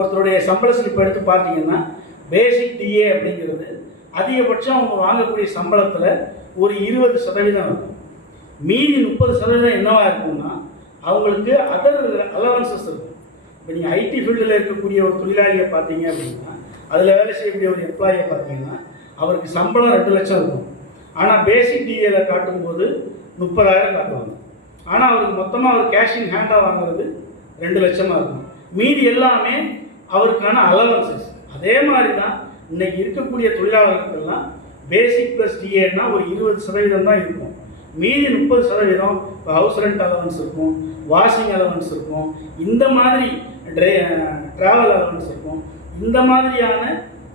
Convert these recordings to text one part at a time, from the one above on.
ஒருத்தருடைய சம்பள ஸ்லிப் எடுத்து பார்த்தீங்கன்னா பேசிக் டிஏ அப்படிங்கிறது அதிகபட்சம் அவங்க வாங்கக்கூடிய சம்பளத்தில் ஒரு இருபது சதவீதம் இருக்கும் மீதி முப்பது சதவீதம் என்னவா இருக்கும்னா அவங்களுக்கு அதர் அலவன்சஸ் இருக்கும். இப்போ நீங்கள் ஐடி ஃபீல்டில் இருக்கக்கூடிய ஒரு தொழிலாளியை பார்த்தீங்க அப்படின்னா அதில் வேலை செய்யக்கூடிய ஒரு எம்ப்ளாயை பார்த்தீங்கன்னா அவருக்கு சம்பளம் ரெண்டு லட்சம் இருக்கும். ஆனால் பேசிக் டிஏல காட்டும்போது முப்பதாயிரம் காட்டுவாங்க. ஆனால் அவருக்கு மொத்தமாக அவர் கேஷிங் ஹேண்டாக வாங்குறது ரெண்டு லட்சமாக இருக்கும். மீதி எல்லாமே அவருக்கான அலவன்சஸ். அதே மாதிரி தான் இன்னைக்கு இருக்கக்கூடிய தொழிலாளர்களுக்கெல்லாம் பேசிக் ப்ளஸ் டிஏன்னா ஒரு இருபது சதவீதம் தான் இருக்கும். மீதி முப்பது சதவீதம் இப்போ ஹவுஸ் ரெண்ட் அலவன்ஸ் இருக்கும் வாஷிங் அலவன்ஸ் இருக்கும் இந்த மாதிரி ட்ரே ட்ராவல் அலவன்ஸ் இருக்கும். இந்த மாதிரியான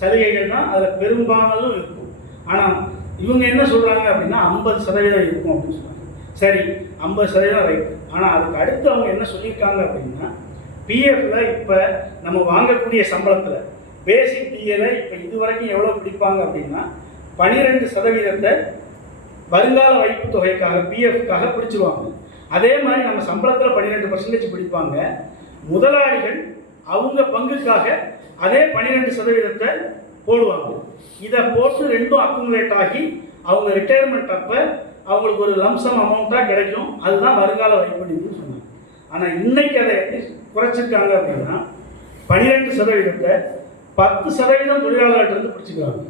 சலுகைகள் தான் அதில் பெரும்பாலும் இருக்கும். ஆனால் இவங்க என்ன சொல்கிறாங்க அப்படின்னா ஐம்பது சதவீதம் இருக்கும் அப்படின்னு சொல்கிறாங்க சரி ஐம்பது சதவீதம் ரைட் ஆனால் அதுக்கு அடுத்து அவங்க என்ன சொல்லியிருக்காங்க அப்படின்னா பிஎஃப்ல இப்போ நம்ம வாங்கக்கூடிய சம்பளத்தில் பேசிக் பிஎல இப்போ இது வரைக்கும் எவ்வளோ பிடிப்பாங்க அப்படின்னா பனிரெண்டு சதவீதத்தை வருங்கால வைப்பு தொகைக்காக பிஎஃப்காக பிடிச்சிருவாங்க அதே மாதிரி நம்ம சம்பளத்தில் பன்னிரெண்டு பர்சன்டேஜ் பிடிப்பாங்க. முதலாளிகள் அவங்க பங்குக்காக அதே பன்னிரெண்டு சதவீதத்தை போடுவாங்க. இதை போட்டு ரெண்டும் அக்குமுலேட் ஆகி அவங்க ரிட்டையர்மெண்ட் அப்போ அவங்களுக்கு ஒரு லம்சம் அமௌண்ட்டாக கிடைக்கும். அதுதான் வருங்கால வைப்பு நிதின்னு சொன்னாங்க. ஆனால் இன்னைக்கு அதை எப்படி குறைச்சிருக்காங்க அப்படின்னா பனிரெண்டு சதவீதத்தை பத்து சதவீதம் தொழிலாளர்கிட்ட இருந்து பிடிச்சிக்கிறாங்க.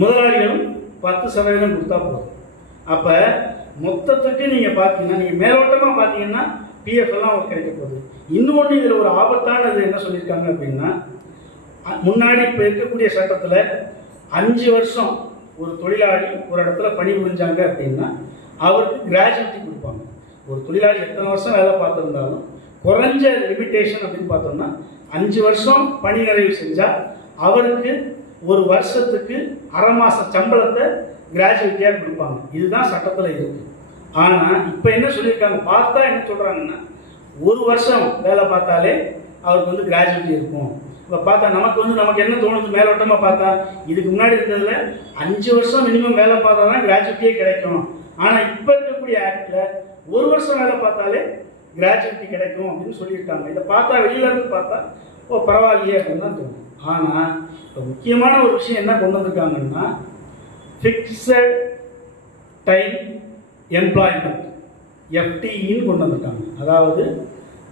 முதலாளிகளும் பத்து சதவீதம் கொடுத்தா போதும். அப்போ மொத்தத்துக்கு நீங்கள் பார்த்தீங்கன்னா நீங்கள் மேலோட்டமாக பார்த்தீங்கன்னா பிஎஃப் எல்லாம் அவங்க கிடைக்க போகுது. இன்னொன்று இதில் ஒரு ஆபத்தானது என்ன சொல்லியிருக்காங்க அப்படின்னா முன்னாடி இப்போ இருக்கக்கூடிய சட்டத்தில் அஞ்சு வருஷம் ஒரு தொழிலாளி ஒரு இடத்துல பணி புரிஞ்சாங்க அப்படின்னா அவருக்கு கிராஜுவிட்டி கொடுப்பாங்க. ஒரு தொழிலாளி எத்தனை வருஷம் வேலை பார்த்துருந்தாலும் குறைஞ்ச லிமிட்டேஷன் அப்படின்னு பார்த்தோம்னா அஞ்சு வருஷம் பணி நிறைவு செஞ்சால் அவருக்கு ஒரு வருஷத்துக்கு அரை மாத சம்பளத்தை கிராஜுவேட்டியாக கொடுப்பாங்க. இதுதான் சட்டத்தில் இருக்குது ஆனால் இப்போ என்ன சொல்லியிருக்காங்க? பார்த்தா என்ன சொல்கிறாங்கன்னா ஒரு வருஷம் வேலை பார்த்தாலே அவருக்கு வந்து கிராஜுவேட்டி இருக்கும். இப்போ பார்த்தா நமக்கு வந்து நமக்கு என்ன தோணுது? மேலோட்டமாக பார்த்தா இதுக்கு முன்னாடி இருந்ததில் அஞ்சு வருஷம் மினிமம் வேலை பார்த்தா தான் கிராஜுவேட்டியே கிடைக்கும். ஆனால் இப்போ இருக்கக்கூடிய ஆக்டில் ஒரு வருஷம் வேலை பார்த்தாலே கிராஜுவிட்டி கிடைக்கும் அப்படின்னு சொல்லியிருக்காங்க. இதை பார்த்தா வெளியிலேருந்து பார்த்தா ஓ பரவாயில்லையே அப்படின்னு தான் தோணும். ஆனால் இப்போ முக்கியமான ஒரு விஷயம் என்ன கொண்டு வந்திருக்காங்கன்னா ஃபிக்ஸட் டைம் எம்ப்ளாய்மெண்ட் எஃப்டிஇன்னு கொண்டு வந்திருக்காங்க. அதாவது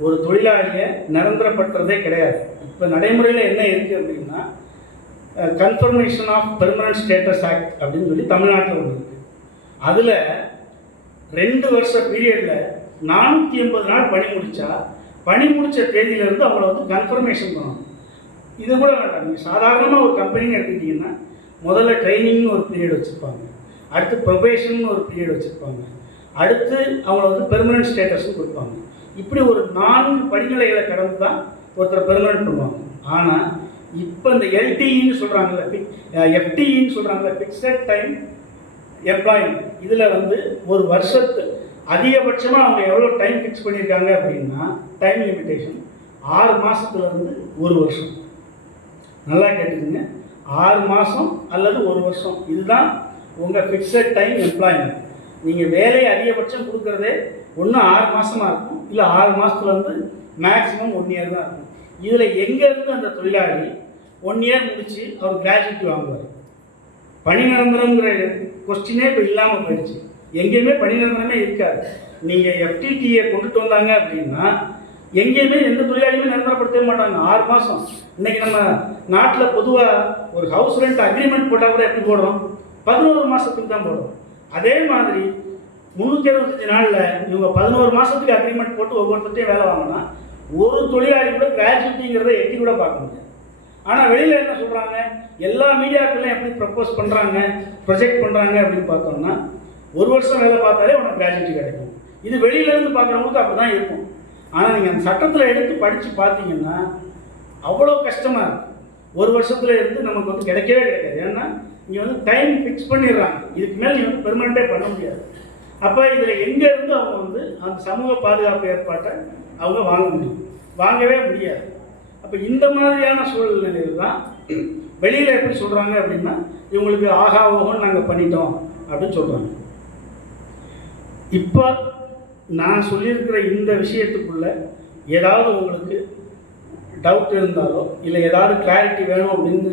ஒரு தொழிலாளியை நிரந்தரப்படுத்துறதே கிடையாது. இப்போ நடைமுறையில் என்ன இருக்குது அப்படின்னா confirmation of permanent status act அப்படின்னு சொல்லி தமிழ்நாட்டில் ஒன்று இருக்குது அதில் ரெண்டு வருஷ பீரியடில் நானூற்றி எண்பது நாள் பணி முடித்தா பணி முடித்த தேதியிலேருந்து அவங்கள வந்து கன்ஃபர்மேஷன் பண்ணணும். இது கூட வேண்டாம். நீங்கள் சாதாரணமாக ஒரு கம்பெனின்னு எடுத்துக்கிட்டிங்கன்னா முதல்ல ட்ரைனிங்னு ஒரு பீரியட் வச்சுருப்பாங்க. அடுத்து ப்ரொபேஷன் ஒரு பீரியட் வச்சுருப்பாங்க. அடுத்து அவங்கள வந்து பெர்மனன்ட் ஸ்டேட்டஸும் கொடுப்பாங்க. இப்படி ஒரு நான்கு படிநிலைகளை கடந்து தான் ஒருத்தர் பெர்மனன்ட் பண்ணுவாங்க. ஆனால் இப்போ இந்த எல்டிஇன்னு சொல்கிறாங்கல்ல எஃப்டிஇன்னு சொல்கிறாங்கல்ல ஃபிக்ஸட் டைம் எம்ப்ளாய்மெண்ட் இதில் வந்து ஒரு வருஷத்து அதிகபட்சமாக அவங்க எவ்வளோ டைம் ஃபிக்ஸ் பண்ணியிருக்காங்க அப்படின்னா டைம் லிமிட்டேஷன் ஆறு மாதத்துலேருந்து ஒரு வருஷம். நல்லா கேட்டுக்கோங்க. ஆறு மாதம் அல்லது ஒரு வருஷம். இதுதான் உங்கள் ஃபிக்ஸட் டைம் எம்ப்ளாய்மெண்ட் நீங்கள் வேலையை அதிகபட்சம் கொடுக்குறதே ஒன்று ஆறு மாதமாக இருக்கும். இல்லை ஆறு மாதத்துலேருந்து மேக்ஸிமம் ஒன் இயர் தான் இருக்கும். இதில் எங்கேருந்து அந்த தொழிலாளி ஒன் இயர் முடித்து அவர் கிராஜுவேட்டி வாங்குவார்? பணி நிரந்தரம்ங்கிற கொஸ்டினே இப்போ இல்லாமல் போயிடுச்சு. எங்கேயுமே பணி நிரந்தரமே இருக்காது. நீங்கள் எஃப்டிடியை கொண்டுட்டு வந்தாங்க அப்படின்னா எங்கேயுமே எந்த தொழிலாளியுமே நிரந்தரப்படுத்தவே மாட்டாங்க. ஆறு மாதம் இன்னைக்கு நம்ம நாட்டில் பொதுவாக ஒரு ஹவுஸ் ரெண்ட் அக்ரிமெண்ட் போட்டால் கூட எப்படி போடுறோம்? பதினோரு மாதத்துக்கு தான் போடுறோம். அதே மாதிரி முந்நூற்றி அறுபத்தஞ்சு நாளில் இவங்க பதினோரு மாதத்துக்கு அக்ரிமெண்ட் போட்டு ஒவ்வொருத்தையும் வேலை வாங்கினா ஒரு தொழிலாளி கூட கிராஜுவிட்டிங்கிறத எட்டி கூட பார்க்க முடியாது. ஆனால் வெளியில் என்ன சொல்கிறாங்க எல்லா மீடியாக்களையும் எப்படி ப்ரப்போஸ் பண்ணுறாங்க ப்ரொஜெக்ட் பண்ணுறாங்க அப்படின்னு பார்த்தோம்னா ஒரு வருஷம் வேலை பார்த்தாலே உனக்கு கிராஜுவிட்டி கிடைக்கும். இது வெளியிலேருந்து பார்க்குறவங்களுக்கு அப்படி தான் இருக்கும். ஆனால் நீங்கள் அந்த சட்டத்தில் எடுத்து படித்து பார்த்தீங்கன்னா அவ்வளோ கஷ்டமாக இருக்கும். ஒரு வருஷத்துல இருந்து நமக்கு வந்து கிடைக்கவே கிடைக்காது. ஏன்னா இங்கே வந்து டைம் ஃபிக்ஸ் பண்ணிடுறாங்க. இதுக்கு மேலே நீங்கள் வந்து பெர்மனெண்ட்டே பண்ண முடியாது. அப்போ இதில் எங்கேருந்து அவங்க வந்து அந்த சமூக பாதுகாப்பு ஏற்பாட்டை அவங்க வாங்க முடியும்? வாங்கவே முடியாது. அப்போ இந்த மாதிரியான சூழ்நிலையில் தான் வெளியில் எப்படி சொல்கிறாங்க அப்படின்னா இவங்களுக்கு ஆகா ஓகோன்னு நாங்கள் பண்ணிட்டோம் அப்படின்னு சொல்கிறாங்க இப்போ நான் சொல்லியிருக்கிற இந்த விஷயத்துக்குள்ள ஏதாவது உங்களுக்கு டவுட் இருந்தாலோ இல்லை ஏதாவது கிளாரிட்டி வேணும் அப்படின்னு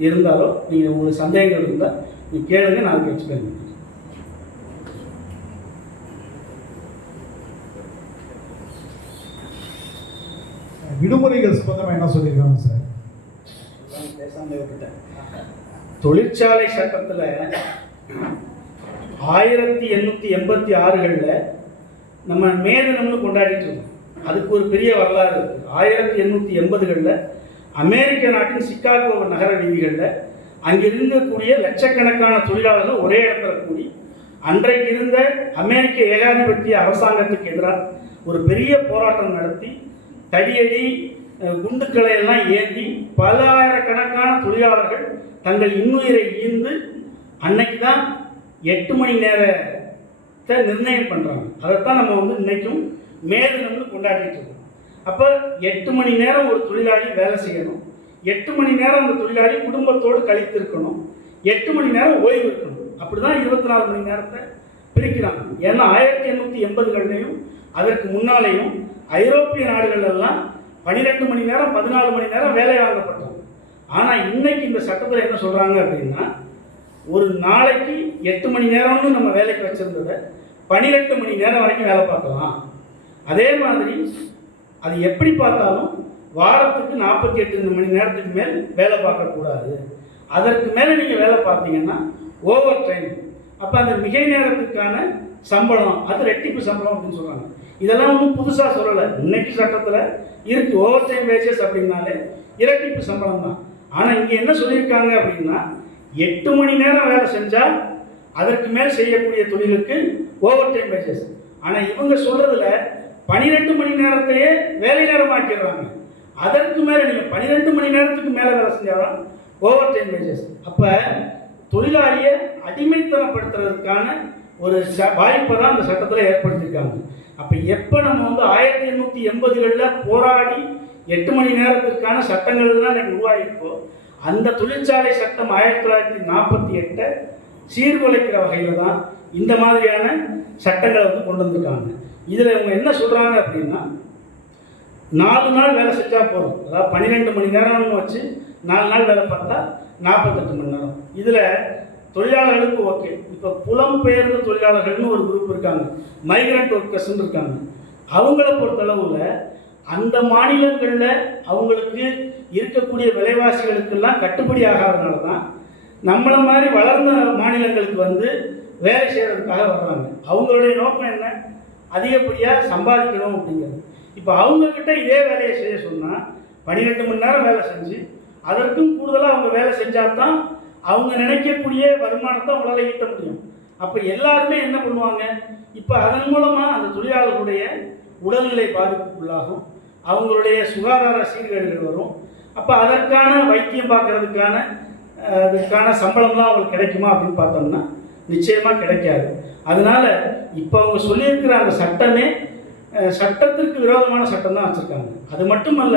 இருந்தாலோ நீங்கள் உங்களுக்கு சந்தேகங்கள் இருந்தால் நீங்கள் கேளுங்க நான் அதுக்கு எக்ஸ்பிளைன் பண்ணுறேன் விடுமுறைகள் சம்பந்தமாக என்ன சொல்லியிருக்காங்க சார்? தொழிற்சாலை சட்டத்தில் ஆயிரத்தி எண்ணூற்றி எண்பத்தி ஆறுகளில் நம்ம மே தினம்னு கொண்டாடிட்டு இருக்கோம். அதுக்கு ஒரு பெரிய வரலாறு இருக்குது ஆயிரத்தி எண்ணூற்றி எண்பதுகளில் அமெரிக்க நாட்டின் சிக்காகோ நகர வீதிகளில் அங்கே இருக்கக்கூடிய லட்சக்கணக்கான தொழிலாளர்கள் ஒரே இடத்துல கூடி அன்றைக்கு இருந்த அமெரிக்க ஏகாதிபத்திய அரசாங்கத்துக்கு எதிராக ஒரு பெரிய போராட்டம் நடத்தி தடியடி குண்டுக்களை எல்லாம் ஏந்தி பல ஆயிரக்கணக்கான தொழிலாளர்கள் தங்கள் இன்னுயிரை ஈந்து அன்னைக்கு தான் எட்டு மணி நேரத்தை நிர்ணயம் பண்ணுறாங்க அதைத்தான் நம்ம வந்து இன்னைக்கும் மேலும் தினம்னு கொண்டாடிட்டு இருக்கோம். அப்போ எட்டு மணி நேரம் ஒரு தொழிலாளி வேலை செய்யணும். எட்டு மணி நேரம் அந்த தொழிலாளி குடும்பத்தோடு கழித்து இருக்கணும். எட்டு மணி நேரம் ஓய்வு இருக்கணும். அப்படி தான் இருபத்தி நாலு மணி நேரத்தை பிரிக்கிறாங்க. ஏன்னா ஆயிரத்தி எண்ணூற்றி எண்பதுகள்லையும் அதற்கு முன்னாலேயும் ஐரோப்பிய நாடுகளெல்லாம் பனிரெண்டு பன்னிரெண்டு மணி நேரம் பதினாலு மணி நேரம் வேலை வாங்கப்பட்டோம் ஆனால் இன்னைக்கு இந்த சட்டத்தில் என்ன சொல்கிறாங்க அப்படின்னா ஒரு நாளைக்கு எட்டு மணி நேரம்னு நம்ம வேலைக்கு வச்சுருந்ததை பன்னிரெண்டு மணி நேரம் வரைக்கும் வேலை பார்க்கலாம். அதே மாதிரி அது எப்படி பார்த்தாலும் வாரத்துக்கு நாற்பத்தி எட்டு மணி நேரத்துக்கு மேல் வேலை பார்க்கக்கூடாது. அதற்கு மேலே நீங்கள் வேலை பார்த்தீங்கன்னா ஓவர் டைம் அப்போ அந்த மிகை நேரத்துக்கான சம்பளம் அது ரெட்டிப்பு சம்பளம் அப்படின்னு சொல்கிறாங்க இதெல்லாம் ஒன்றும் புதுசாக சொல்லலை. இன்னைக்கு சட்டத்தில் இருக்குது ஓவர் டைம் வேஜஸ் அப்படின்னாலே இரட்டிப்பு சம்பளம் தான். ஆனால் இங்கே என்ன சொல்லியிருக்காங்க அப்படின்னா எட்டு மணி நேரம் வேலை செஞ்சால் அதற்கு மேல் செய்யக்கூடிய தொழிலுக்கு ஓவர் டைம் வேஜஸ் ஆனால் இவங்க சொல்கிறதுல பனிரெண்டு மணி நேரத்தையே வேலை நேரம் ஆக்கிடுறாங்க அதற்கு மேலே நீங்கள் பன்னிரெண்டு மணி நேரத்துக்கு மேலே வேலை செஞ்சாலும் ஓவர் டைம் வேஜஸ் அப்போ தொழிலாளியை அடிமைத்தனப்படுத்துறதுக்கான ஒரு ச வாய்ப்பை தான் அந்த சட்டத்தில் ஏற்படுத்தியிருக்காங்க. அப்போ எப்போ நம்ம வந்து ஆயிரத்தி எண்ணூற்றி எண்பதுகளில் போராடி எட்டு மணி நேரத்திற்கான சட்டங்கள்லாம் எனக்கு உருவாகிருக்கோ அந்த தொழிற்சாலை சட்டம் ஆயிரத்தி தொள்ளாயிரத்தி நாற்பத்தி எட்டை சீர்குலைக்கிற வகையில் தான் இந்த மாதிரியான சட்டங்களை வந்து கொண்டு வந்திருக்காங்க. இதில் இவங்க என்ன சொல்கிறாங்க அப்படின்னா நாலு நாள் வேலை செஞ்சால் போதும். அதாவது பன்னிரெண்டு மணி நேரம்னு வச்சு நாலு நாள் வேலை பார்த்தா நாற்பத்தெட்டு மணி நேரம். இதில் தொழிலாளர்களுக்கு ஓகே இப்போ புலம்பெயர்ந்த தொழிலாளர்கள்னு ஒரு குரூப் இருக்காங்க. மைக்ரண்ட் ஒர்க்கர்ஸ்ன்னு இருக்காங்க. அவங்கள பொறுத்தளவில் அந்த மாநிலங்களில் அவங்களுக்கு இருக்கக்கூடிய விலைவாசிகளுக்கெல்லாம் கட்டுப்படி ஆகாதனால தான் நம்மளை மாதிரி வளர்ந்த மாநிலங்களுக்கு வந்து வேலை செய்கிறதுக்காக வர்றாங்க. அவங்களுடைய நோக்கம் என்ன? அதிகப்படியாக சம்பாதிக்கணும் அப்படிங்கிறது. இப்போ அவங்கக்கிட்ட இதே வேலையை செய்ய சொன்னால் பன்னிரெண்டு மணி நேரம் வேலை செஞ்சு அதற்கும் கூடுதலாக அவங்க வேலை செஞ்சால் தான் அவங்க நினைக்கக்கூடிய வருமானத்தை அவங்களால ஈட்ட முடியும். அப்போ எல்லாருமே என்ன பண்ணுவாங்க? இப்போ அதன் மூலமாக அந்த தொழிலாளர்களுடைய உடல்நிலை பாதிப்புக்குள்ளாகும். அவங்களுடைய சுகாதார சீர்கேடுகள் வரும். அப்போ அதற்கான வைத்தியம் பார்க்கறதுக்கான அதுக்கான சம்பளம்லாம் அவங்களுக்கு கிடைக்குமா அப்படின்னு பார்த்தோம்னா நிச்சயமாக கிடைக்காது. அதனால இப்போ அவங்க சொல்லியிருக்கிற அந்த சட்டமே சட்டத்திற்கு விரோதமான சட்டம் தான் வச்சுருக்காங்க. அது மட்டுமல்ல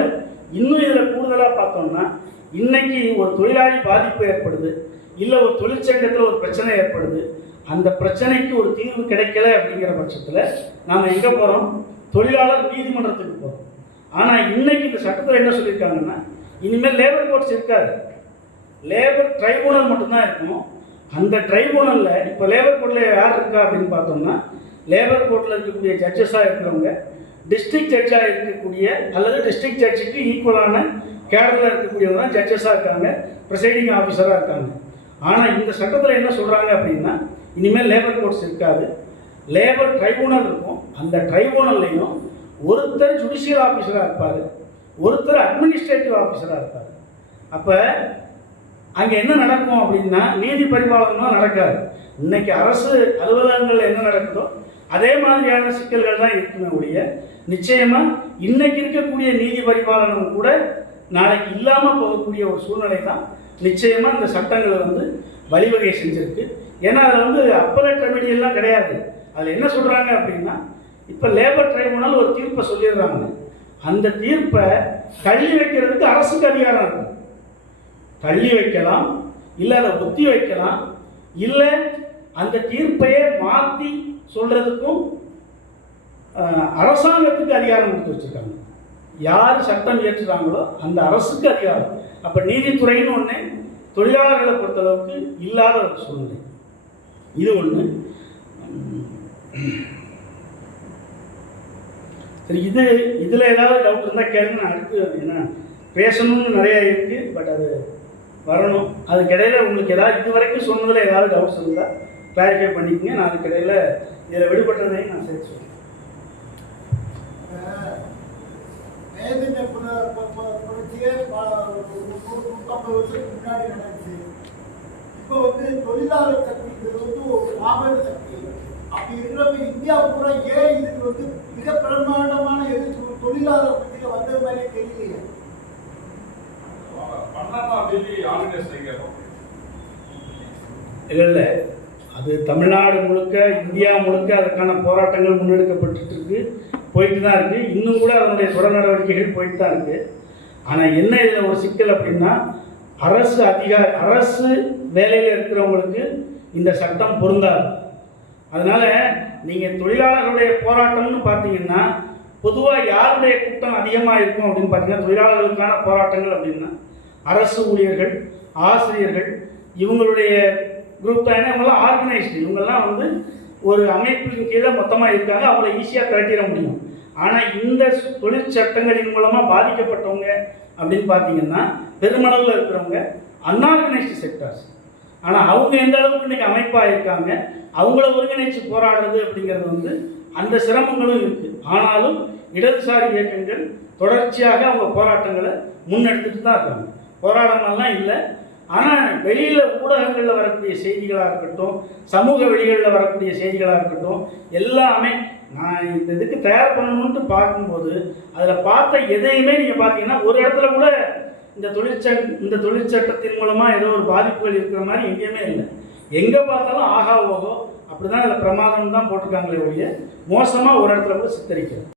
இன்னும் இதில் கூடுதலாக பார்த்தோம்னா இன்னைக்கு ஒரு தொழிலாளி பாதிப்பு ஏற்படுது இல்லை ஒரு தொழிற்சங்கத்தில் ஒரு பிரச்சனை ஏற்படுது அந்த பிரச்சனைக்கு ஒரு தீர்வு கிடைக்கல அப்படிங்கிற பட்சத்தில் நாம் எங்கே போகிறோம் தொழிலாளர் நீதிமன்றத்துக்கு போகிறோம் ஆனால் இன்னைக்கு இந்த சட்டத்தில் என்ன சொல்லியிருக்காங்கன்னா இனிமேல் லேபர் கோர்ட்ஸ் இருக்காது. லேபர் ட்ரைபூனல் மட்டும்தான் இருக்கும். அந்த ட்ரைபூனலில் இப்போ லேபர் கோர்ட்டில் யார் இருக்கா அப்படின்னு பார்த்தோம்னா லேபர் கோர்ட்டில் இருக்கக்கூடிய ஜட்ஜஸாக இருக்கிறவங்க டிஸ்ட்ரிக்ட் ஜட்ஜாக இருக்கக்கூடிய அல்லது டிஸ்ட்ரிக்ட் ஜட்ஜுக்கு ஈக்குவலான கேடரில் இருக்கக்கூடியவங்க தான் ஜட்ஜஸாக இருக்காங்க ப்ரிசைடிங் ஆஃபீஸராக இருக்காங்க. ஆனால் இந்த சட்டத்தில் என்ன சொல்கிறாங்க அப்படின்னா இனிமேல் லேபர் கோர்ட்ஸ் இருக்காது. லேபர் ட்ரைபூனல் இருக்கும். அந்த ட்ரைபூனல்லையும் ஒருத்தர் ஜுடிஷியல் ஆஃபீஸராக இருப்பார். ஒருத்தர் அட்மினிஸ்ட்ரேட்டிவ் ஆஃபீஸராக இருப்பார். அப்போ அங்கே என்ன நடக்கும் அப்படின்னா நீதி பரிபாலனம்லாம் நடக்காது. இன்னைக்கு அரசு அலுவலகங்கள் என்ன நடக்குதோ அதே மாதிரியான சிக்கல்கள் தான் இருக்குமே ஒழிய நிச்சயமாக இன்னைக்கு இருக்கக்கூடிய நீதி பரிபாலனம் கூட நாளைக்கு இல்லாமல் போகக்கூடிய ஒரு சூழ்நிலை தான் நிச்சயமாக இந்த சட்டங்களை வந்து வழிவகை செஞ்சுருக்கு. ஏன்னா அதில் வந்து அப்பலட் ரெமெடியெல்லாம் கிடையாது. அதில் என்ன சொல்கிறாங்க அப்படின்னா இப்போ லேபர் ட்ரைபுனல் ஒரு தீர்ப்பை சொல்லிடுறாங்க. அந்த தீர்ப்பை தள்ளி வைக்கிறதுக்கு அரசுக்கு அதிகாரம் இருக்கும் தள்ளி வைக்கலாம் இல்லை அதை ஒத்தி வைக்கலாம் இல்லை அந்த தீர்ப்பையே மாற்றி சொல்கிறதுக்கும் அரசாங்கத்துக்கு அதிகாரம் கொடுத்து வச்சுருக்காங்க. யார் சட்டம் இயற்றுறாங்களோ அந்த அரசுக்கு அதிகாரம். அப்போ நீதித்துறைன்னு ஒன்று தொழிலாளர்களை பொறுத்தளவுக்கு இல்லாத ஒரு சூழ்நிலை. இது ஒன்று சரி இது இதில் ஏதாவது டவுட் இருந்தால் கேளுங்க. நான் அடுத்து என்ன பேசணும்னு நிறையா இருக்குது பட் அது வரணும். அதுக்கிடையில் உங்களுக்கு ஏதாவது இது வரைக்கும் சொன்னதில் ஏதாவது டவுட்ஸ் இருந்தால் கிளாரிஃபை பண்ணிக்கங்க. நான் அதுக்கிடையில் இதில் விடுபட்டதையும் நான் சேர்த்து சொல்கிறேன் வேதின புரட்சியே நூற்றம்பது வருஷத்துக்கு முன்னாடி நடந்துச்சு. இப்போ வந்து தொழிலாளர் சக்திங்கிறது வந்து ஒரு மாபெரும் சக்தி. அப்படி இருக்கிறப்ப இந்தியா பூரா ஏன் இதுக்கு வந்து மிக பிரமாண்டமான எதிர்ப்பு தொழிலாளர் பத்தியில வந்த மாதிரியே தெரியலையே. இல்லை இல்லை. அது தமிழ்நாடு முழுக்க இந்தியா முழுக்க அதற்கான போராட்டங்கள் முன்னெடுக்கப்பட்டு இருக்கு. போயிட்டு தான் இருக்குது இன்னும் கூட அதனுடைய தொடர் நடவடிக்கைகள் போயிட்டு தான் இருக்குது ஆனால் என்ன இதில் ஒரு சிக்கல் அப்படின்னா அரசு அதிகார அரசு வேலையில் இருக்கிறவங்களுக்கு இந்த சட்டம் பொருந்தாது. அதனால் நீங்கள் தொழிலாளர்களுடைய போராட்டம்னு பார்த்தீங்கன்னா பொதுவாக யாருடைய கூட்டம் அதிகமாக இருக்கும் அப்படின்னு பார்த்தீங்கன்னா தொழிலாளர்களுக்கான போராட்டங்கள் அப்படின்னா அரசு ஊழியர்கள் ஆசிரியர்கள் இவங்களுடைய குரூப் தான். ஏன்னா இவங்கெல்லாம் ஆர்கனைஸ்டு இவங்கெல்லாம் வந்து ஒரு அமைப்பின் கீழே மொத்தமாக இருக்காங்க அவங்கள ஈஸியாக திரட்டிட முடியும். ஆனால் இந்த தொழிற்சட்டங்களின் மூலமாக பாதிக்கப்பட்டவங்க அப்படின்னு பார்த்தீங்கன்னா பெருமளவில் இருக்கிறவங்க அன்ஆர்கனைஸ்டு செக்டர்ஸ் ஆனால் அவங்க எந்த அளவுக்கு இன்னைக்கு அமைப்பாக இருக்காங்க அவங்கள ஒருங்கிணைச்சு போராடுறது அப்படிங்கிறது வந்து அந்த சிரமங்களும் இருக்குது ஆனாலும் இடதுசாரி இயக்கங்கள் தொடர்ச்சியாக அவங்க போராட்டங்களை முன்னெடுத்துட்டு தான் இருக்காங்க. போராடாமலாம் இல்லை. ஆனால் வெளியில் ஊடகங்களில் வரக்கூடிய செய்திகளாக இருக்கட்டும் சமூக வெளிகளில் வரக்கூடிய செய்திகளாக இருக்கட்டும் எல்லாமே நான் இந்த இதுக்கு தயார் பண்ணணுன்ட்டு பார்க்கும்போது அதில் பார்த்த எதையுமே நீங்கள் பார்த்தீங்கன்னா ஒரு இடத்துல கூட இந்த தொழிற்சட் இந்த தொழிற்சட்டத்தின் மூலமாக ஏதோ ஒரு பாதிப்புகள் இருக்கிற மாதிரி எங்கேயுமே இல்லை. எங்கே பார்த்தாலும் ஆகா ஓகோ அப்படி தான் இதில் பிரமாதம் தான் போட்டிருக்காங்களே ஒழிய மோசமாக ஒரு இடத்துல கூட சித்தரிக்கிறது.